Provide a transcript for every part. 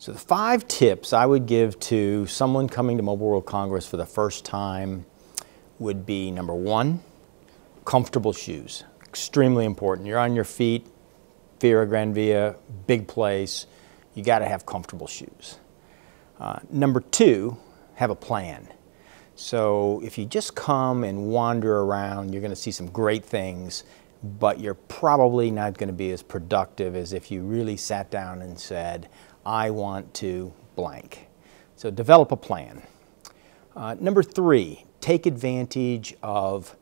So the 5 tips I would give to someone coming to Mobile World Congress for the first time would be, number 1, comfortable shoes. Extremely important. You're on your feet, Fira, Gran Via, big place. You got to have comfortable shoes. Number 2, have a plan. So if you just come and wander around, you're going to see some great things, but you're probably not going to be as productive as if you really sat down and said, I want to blank. So develop a plan. Number 3, take advantage of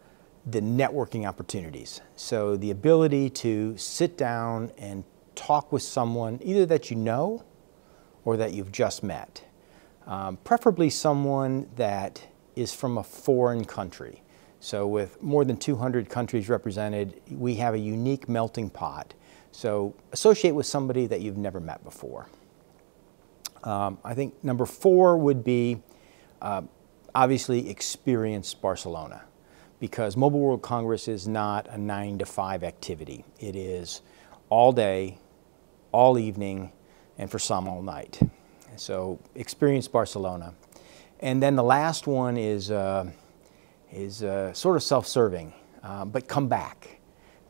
the networking opportunities. So the ability to sit down and talk with someone either that you know or that you've just met. Preferably someone that is from a foreign country. So with more than 200 countries represented, we have a unique melting pot. So associate with somebody that you've never met before. I think number 4 would be obviously experience Barcelona, because Mobile World Congress is not a 9 to 5 activity. It is all day, all evening, and for some all night. So experience Barcelona. And then the last one is sort of self-serving, but come back,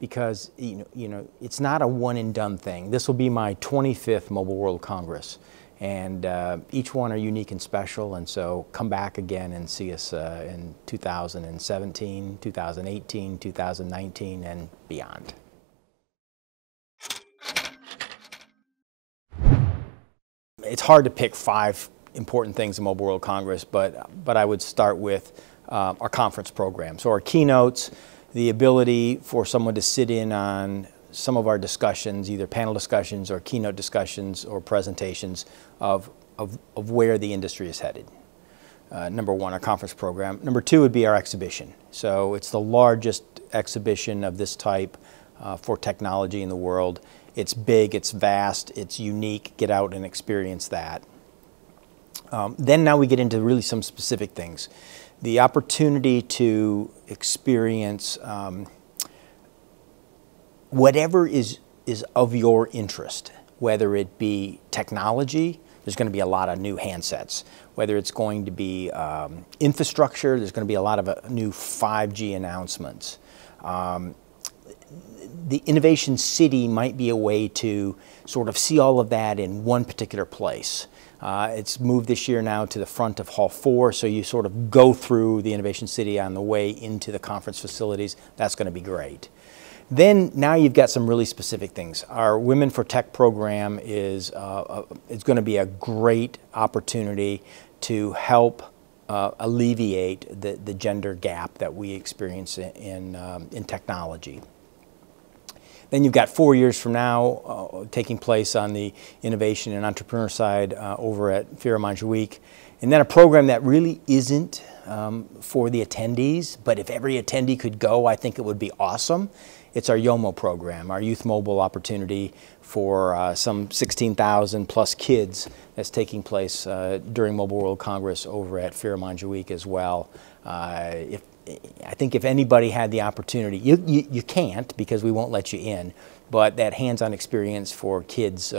because you know it's not a one and done thing. This will be my 25th Mobile World Congress, and each one are unique and special, and so come back again and see us in 2017, 2018, 2019, and beyond. It's hard to pick 5 important things in Mobile World Congress, but I would start with our conference program. So our keynotes, the ability for someone to sit in on some of our discussions, either panel discussions or keynote discussions or presentations of where the industry is headed. Number 1, our conference program. Number 2 would be our exhibition. So it's the largest exhibition of this type for technology in the world. It's big, it's vast, it's unique. Get out and experience that. Then now we get into really some specific things. The opportunity to experience whatever is of your interest, whether it be technology, there's going to be a lot of new handsets. Whether it's going to be infrastructure, there's going to be a lot of new 5G announcements. The Innovation City might be a way to sort of see all of that in one particular place. It's moved this year now to the front of Hall 4, so you sort of go through the Innovation City on the way into the conference facilities. That's going to be great. Then now you've got some really specific things. Our Women for Tech program is going to be a great opportunity to help alleviate the gender gap that we experience in technology. Then you've got 4 years from now taking place on the innovation and entrepreneur side over at Fira Montjuic. And then a program that really isn't for the attendees, but if every attendee could go, I think it would be awesome. It's our YOMO program, our Youth Mobile opportunity for some 16,000 plus kids that's taking place during Mobile World Congress over at Fira Montjuic as well. I think if anybody had the opportunity, you can't because we won't let you in, but that hands-on experience for kids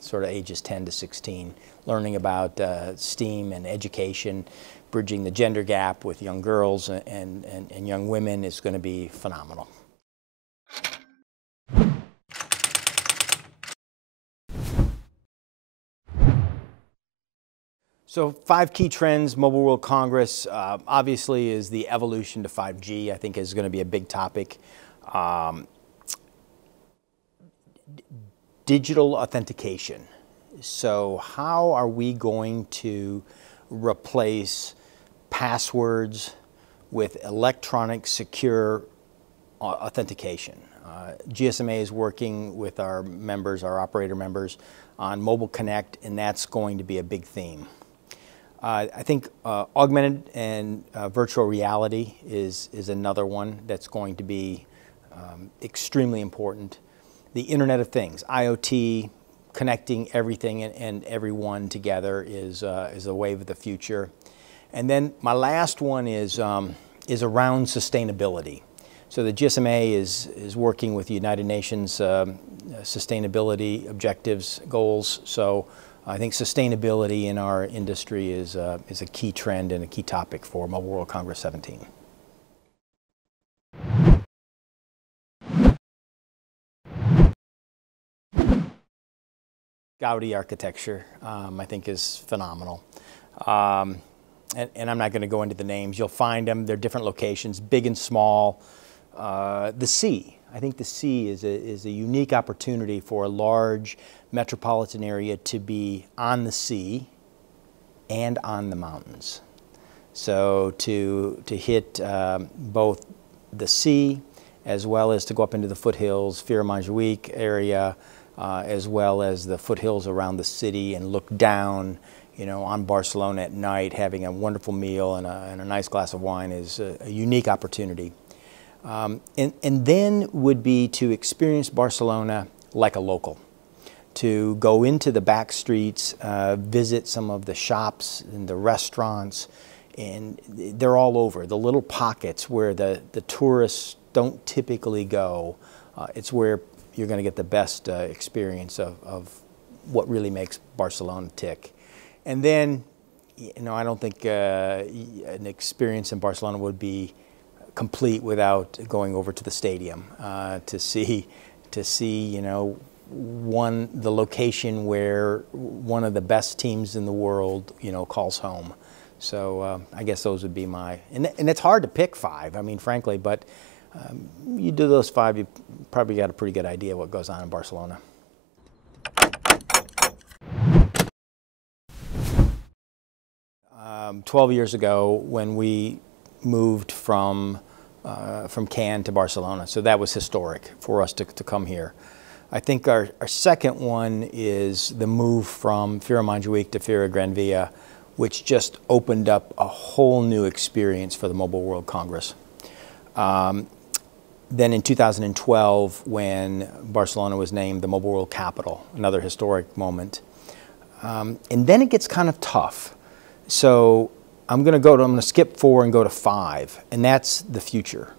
sort of ages 10 to 16, learning about STEAM and education, bridging the gender gap with young girls and young women is going to be phenomenal. So 5 key trends, Mobile World Congress, obviously is the evolution to 5G, I think is going to be a big topic. Digital authentication. So how are we going to replace passwords with electronic secure authentication? GSMA is working with our members, our operator members, on Mobile Connect, and that's going to be a big theme. I think augmented and virtual reality is another one that's going to be extremely important. The Internet of Things, IoT, connecting everything and everyone together is the wave of the future. And then my last one is around sustainability. So the GSMA is working with the United Nations sustainability objectives, goals. So I think sustainability in our industry is a key trend and a key topic for Mobile World Congress 17. Gaudi architecture, I think, is phenomenal. And I'm not going to go into the names. You'll find them. They're different locations, big and small. The sea. I think the sea is a unique opportunity for a large metropolitan area to be on the sea and on the mountains. So to hit both the sea as well as to go up into the foothills, Fira area, as well as the foothills around the city, and look down, you know, on Barcelona at night, having a wonderful meal and a nice glass of wine is a unique opportunity. And then would be to experience Barcelona like a local, to go into the back streets, visit some of the shops and the restaurants, and they're all over. The little pockets where the tourists don't typically go, it's where you're going to get the best experience of what really makes Barcelona tick. And then, you know, I don't think an experience in Barcelona would be complete without going over to the stadium to see, you know, the location where one of the best teams in the world, you know, calls home. So I guess those would be my, and it's hard to pick 5, I mean, frankly, but you do those 5, you probably got a pretty good idea what goes on in Barcelona. Um, 12 years ago, when we moved from Cannes to Barcelona, so that was historic for us to come here. I think our second one is the move from Fira Montjuic to Fira Gran Via, which just opened up a whole new experience for the Mobile World Congress. Then in 2012, when Barcelona was named the Mobile World Capital, another historic moment. And then it gets kind of tough. So I'm going to skip 4 and go to 5, and that's the future.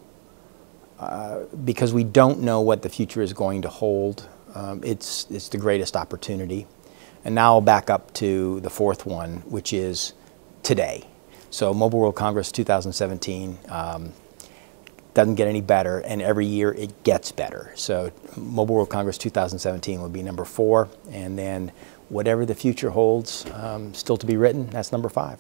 Because we don't know what the future is going to hold. It's the greatest opportunity. And now I'll back up to the 4th one, which is today. So Mobile World Congress 2017 doesn't get any better, and every year it gets better. So Mobile World Congress 2017 would be number 4, and then whatever the future holds, still to be written, that's number 5.